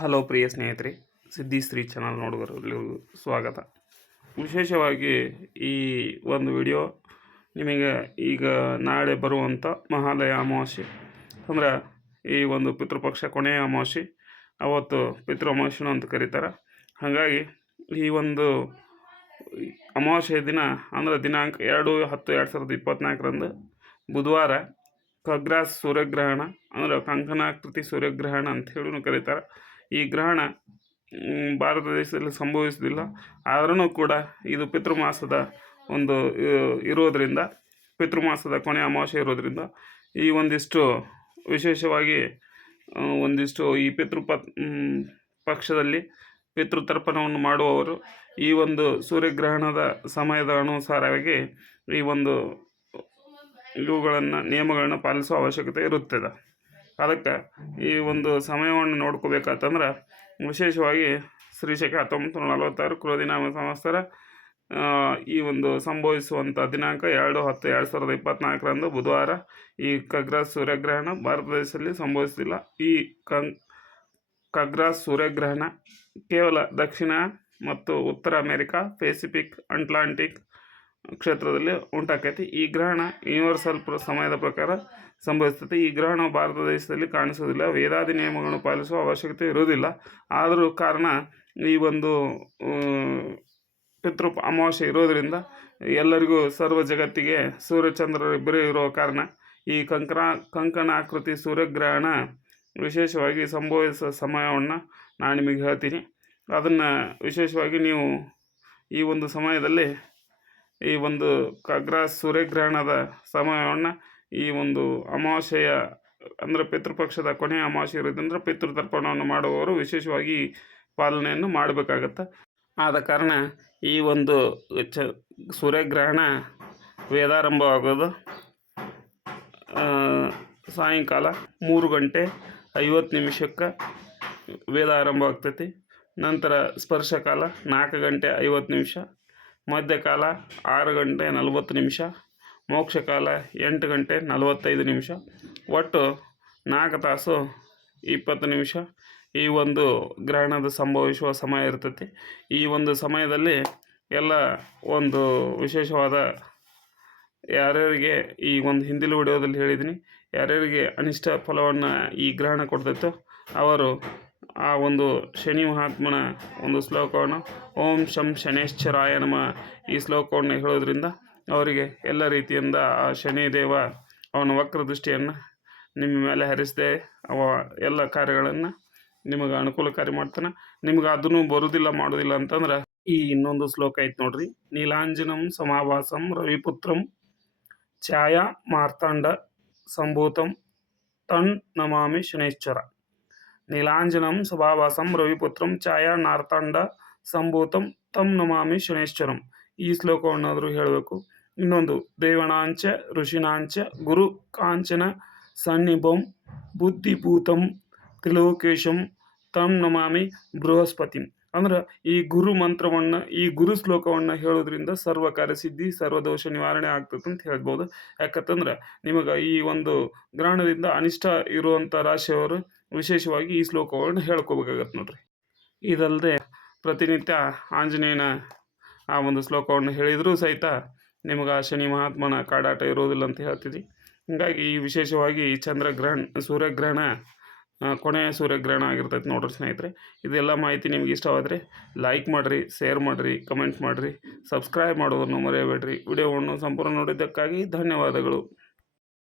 Hello ಪ್ರಿಯ ಸ್ನೇಹಿತರೆ, ಸಿದ್ಧಿ ಸ್ತ್ರೀ ಚಾನಲ್ ನೋಡುಗರೆಲ್ಲರಿಗೂ ಸ್ವಾಗತ. ವಿಶೇಷವಾಗಿ ಈ ಒಂದು ವಿಡಿಯೋ ನಿಮಗೆ ಈಗ ನಾಳೆ ಬರುವಂಥ ಮಹಾಲಯ ಅಮಾವಾಸ್ಯೆ, ಅಂದ್ರೆ ಈ ಒಂದು ಪಿತೃಪಕ್ಷ ಕೊನೆಯ ಅಮಾವಾಸ್ಯೆ, ಅವತ್ತು ಪಿತೃ ಅಮಾವಾಸ್ಯೆನೂ ಅಂತ ಕರೀತಾರೆ. ಹಾಗಾಗಿ ಈ ಒಂದು ಅಮಾವಾಸ್ಯೆ ದಿನ, ಅಂದ್ರೆ ದಿನಾಂಕ ಎರಡು ಹತ್ತು ಎರಡು ಸಾವಿರದ ಇಪ್ಪತ್ತ್ನಾಲ್ಕರಂದು ಬುಧವಾರ ಖಗ್ರಾಸ್ ಸೂರ್ಯಗ್ರಹಣ, ಅಂದ್ರೆ ಕಂಕಣಾಕೃತಿ ಸೂರ್ಯಗ್ರಹಣ ಅಂತ ಹೇಳಿ ಕರೀತಾರೆ. ಈ ಗ್ರಹಣ ಭಾರತ ದೇಶದಲ್ಲಿ ಸಂಭವಿಸುವುದಿಲ್ಲ. ಆದ್ರೂ ಕೂಡ ಇದು ಪಿತೃಮಾಸದ ಒಂದು ಇರೋದರಿಂದ ಪಿತೃಮಾಸದ ಕೊನೆಯ ಅಮಾವಾಸ್ಯೆ ಇರೋದರಿಂದ ಈ ಒಂದಿಷ್ಟು ವಿಶೇಷವಾಗಿ ಒಂದಿಷ್ಟು ಈ ಪಿತೃಪ ಮ್, ಪಕ್ಷದಲ್ಲಿ ಪಿತೃತರ್ಪಣವನ್ನು ಮಾಡುವವರು ಈ ಒಂದು ಸೂರ್ಯಗ್ರಹಣದ ಸಮಯದ ಅನುಸಾರವಾಗಿ ಈ ಒಂದು ಇವುಗಳನ್ನು ನಿಯಮಗಳನ್ನು ಪಾಲಿಸುವ ಅವಶ್ಯಕತೆ ಇರುತ್ತದೆ. ಅದಕ್ಕೆ ಈ ಒಂದು ಸಮಯವನ್ನು ನೋಡ್ಕೋಬೇಕಂತಂದ್ರೆ ವಿಶೇಷವಾಗಿ ಶ್ರೀಶಕ ಹತ್ತೊಂಬತ್ತು ನೂರ ನಲವತ್ತಾರು ಕ್ರೋಧಿನಾಮ ಸಂವತ್ಸರ ಈ ಒಂದು ಸಂಭವಿಸುವಂಥ ದಿನಾಂಕ ಎರಡು ಹತ್ತು ಎರಡು ಸಾವಿರದ ಇಪ್ಪತ್ತ್ನಾಲ್ಕರಂದು ಬುಧವಾರ ಈ ಖಗ್ರ ಸೂರ್ಯಗ್ರಹಣ ಭಾರತ ದೇಶದಲ್ಲಿ ಸಂಭವಿಸಿಲ್ಲ ಈ ಕಂ ಖಗ್ರಾಸ್ ಸೂರ್ಯಗ್ರಹಣ ಕೇವಲ ದಕ್ಷಿಣ ಮತ್ತು ಉತ್ತರ ಅಮೆರಿಕಾ, ಪೆಸಿಫಿಕ್, ಅಟ್ಲಾಂಟಿಕ್ ಕ್ಷೇತ್ರದಲ್ಲಿ ಉಂಟಾಕೈತಿ. ಈ ಗ್ರಹಣ ಯೂನಿವರ್ಸಲ್ ಪ್ರ ಸಮಯದ ಪ್ರಕಾರ ಸಂಭವಿಸ್ತದೆ ಈ ಗ್ರಹಣ ಭಾರತ ದೇಶದಲ್ಲಿ ಕಾಣಿಸೋದಿಲ್ಲ ವೇದಾದಿ ನಿಯಮಗಳನ್ನು ಪಾಲಿಸುವ ಅವಶ್ಯಕತೆ ಇರುವುದಿಲ್ಲ. ಆದರೂ ಕಾರಣ ಈ ಒಂದು ಪಿತೃ ಅಮಾವಾಸ್ಯೆ ಇರೋದರಿಂದ ಎಲ್ಲರಿಗೂ ಸರ್ವ ಜಗತ್ತಿಗೆ ಸೂರ್ಯಚಂದ್ರರಿಬ್ಬರೇ ಇರೋ ಕಾರಣ ಈ ಕಂಕಣ, ಕಂಕಣಾಕೃತಿ ಸೂರ್ಯಗ್ರಹಣ ವಿಶೇಷವಾಗಿ ಸಂಭವಿಸುವ ಸಮಯವನ್ನು ನಾನು ನಿಮಗೆ ಹೇಳ್ತೀನಿ. ಅದನ್ನು ವಿಶೇಷವಾಗಿ ನೀವು ಈ ಒಂದು ಸಮಯದಲ್ಲಿ ಈ ಒಂದು ಕಗ್ರ ಸೂರ್ಯಗ್ರಹಣದ ಸಮಯವನ್ನು ಈ ಒಂದು ಅಮಾವಾಸ್ಯೆಯ ಅಂದರೆ ಪಿತೃಪಕ್ಷದ ಕೊನೆಯ ಅಮಾವಾಸ್ಯೆ ಇರೋದ್ರಿಂದ ಪಿತೃತರ್ಪಣವನ್ನು ಮಾಡುವವರು ವಿಶೇಷವಾಗಿ ಪಾಲನೆಯನ್ನು ಮಾಡಬೇಕಾಗತ್ತೆ. ಆದ ಕಾರಣ ಈ ಒಂದು ಚ, ಸೂರ್ಯಗ್ರಹಣ ವೇದಾರಂಭವಾಗೋದು. ಸಾಯಂಕಾಲ ಮೂರು ಗಂಟೆ ಐವತ್ತು ನಿಮಿಷಕ್ಕೆ ವೇದ ಆರಂಭ ಆಗ್ತೈತಿ. ನಂತರ ಸ್ಪರ್ಶಕಾಲ ನಾಲ್ಕು ಗಂಟೆ ಐವತ್ತು ನಿಮಿಷ ಮಧ್ಯಕಾಲ ಆರು ಗಂಟೆ ನಲವತ್ತು ನಿಮಿಷ ಮೋಕ್ಷಕಾಲ ಎಂಟು ಗಂಟೆ ನಲವತ್ತೈದು ನಿಮಿಷ. ಒಟ್ಟು ನಾಲ್ಕು ತಾಸು ಇಪ್ಪತ್ತು ನಿಮಿಷ. ಈ ಒಂದು ಗ್ರಹಣದ ಸಂಭವಿಸುವ ಸಮಯ ಇರ್ತೈತಿ. ಈ ಒಂದು ಸಮಯದಲ್ಲಿ ಎಲ್ಲ ಒಂದು ವಿಶೇಷವಾದ ಯಾರ್ಯಾರಿಗೆ ಈ ಒಂದು ಹಿಂದಿಲು ವಿಡಿಯೋದಲ್ಲಿ ಹೇಳಿದ್ದೀನಿ, ಯಾರ್ಯಾರಿಗೆ ಅನಿಷ್ಟ ಫಲವನ್ನು ಈ ಗ್ರಹಣ ಕೊಡ್ತೈತೋ ಅವರು ಆ ಒಂದು ಶನಿ ಮಹಾತ್ಮನ ಒಂದು ಶ್ಲೋಕವನ್ನು ಓಂ ಶಂ ಶನೇಶ್ವರಾಯ ನಮ ಈ ಶ್ಲೋಕವನ್ನು ಹೇಳೋದ್ರಿಂದ ಅವರಿಗೆ ಎಲ್ಲ ರೀತಿಯಿಂದ ಆ ಶನಿ ದೇವ ಅವನ ವಕ್ರ ದೃಷ್ಟಿಯನ್ನು ನಿಮ್ಮ ಮೇಲೆ ಹರಿಸದೆ, ಅವ ಎಲ್ಲ ಕಾರ್ಯಗಳನ್ನು ನಿಮಗೆ ಅನುಕೂಲಕಾರಿ ಮಾಡ್ತಾನೆ. ನಿಮ್ಗೆ ಅದನ್ನು ಬರುವುದಿಲ್ಲ ಮಾಡೋದಿಲ್ಲ ಅಂತಂದ್ರೆ ಈ ಇನ್ನೊಂದು ಶ್ಲೋಕ ಐತೆ ನೋಡ್ರಿ. ನೀಲಾಂಜನಂ ಸಮಾವಾಸಂ ರವಿಪುತ್ರಂ ಛಾಯಾ ಮಾರ್ತಾಂಡ ಸಂಭೂತಂ ತನ್ ನಮಾಮಿ ಶನೇಶ್ವರ ನೀಲಾಂಜನಂ ಸಭಾವಾಸಂ ರವಿಪುತ್ರಂ ಛಾಯಾ ನಾರ್ತಾಂಡ ಸಂಭೂತಂ ತಂ ನಮಾಮಿ ಶನೇಶ್ವರಂ ಈ ಶ್ಲೋಕವನ್ನಾದರೂ ಹೇಳಬೇಕು. ಇನ್ನೊಂದು ದೇವಣಾಂಚ ಋಷಿನಾಂಚ, ಗುರು ಕಾಂಚನ, ಸನ್ನಿಭಂ, ಬುದ್ಧಿಭೂತಂ, ತ್ರಿಲೋಕೇಶಂ, ತಂ ನಮಾಮಿ, ಬೃಹಸ್ಪತಿ. ಅಂದ್ರೆ ಈ ಗುರು ಮಂತ್ರವನ್ನು, ಈ ಗುರು ಶ್ಲೋಕವನ್ನ ಹೇಳೋದ್ರಿಂದ ಸರ್ವ ಕಾರ್ಯಸಿದ್ಧಿ ಸರ್ವದೋಷ ನಿವಾರಣೆ ಆಗ್ತದೆ ಅಂತ ಹೇಳ್ಬೋದು. ಯಾಕಂತಂದ್ರೆ ನಿಮಗೆ ಈ ಒಂದು ಗ್ರಹಣದಿಂದ ಅನಿಷ್ಟ ಇರುವಂಥ ರಾಶಿಯವರು ವಿಶೇಷವಾಗಿ ಈ ಶ್ಲೋಕವನ್ನು ಹೇಳ್ಕೋಬೇಕಾಗತ್ತೆ ನೋಡ್ರಿ. ಇದಲ್ಲದೆ ಪ್ರತಿನಿತ್ಯ ಆಂಜನೇಯನ ಆ ಒಂದು ಶ್ಲೋಕವನ್ನು ಹೇಳಿದರೂ ಸಹಿತ ನಿಮಗೆ ಆ ಶನಿ ಮಹಾತ್ಮನ ಕಾಡಾಟ ಇರೋದಿಲ್ಲ ಅಂತ ಹೇಳ್ತಿದ್ವಿ. ಹೀಗಾಗಿ ಈ ವಿಶೇಷವಾಗಿ ಚಂದ್ರಗ್ರಹಣ, ಸೂರ್ಯಗ್ರಹಣ ಕೊನೆಯ ಸೂರ್ಯಗ್ರಹಣ ಆಗಿರ್ತೈತೆ ನೋಡ್ರಿ ಸ್ನೇಹಿತರೆ. ಇದೆಲ್ಲ ಮಾಹಿತಿ ನಿಮ್ಗೆ ಇಷ್ಟವಾದರೆ ಲೈಕ್ ಮಾಡಿರಿ ಶೇರ್ ಮಾಡಿರಿ ಕಮೆಂಟ್ ಮಾಡಿರಿ ಸಬ್ಸ್ಕ್ರೈಬ್ ಮಾಡೋದನ್ನು ಮರೆಯಬೇಡ್ರಿ. ವಿಡಿಯೋವನ್ನು ಸಂಪೂರ್ಣ ನೋಡಿದ್ದಕ್ಕಾಗಿ ಧನ್ಯವಾದಗಳು.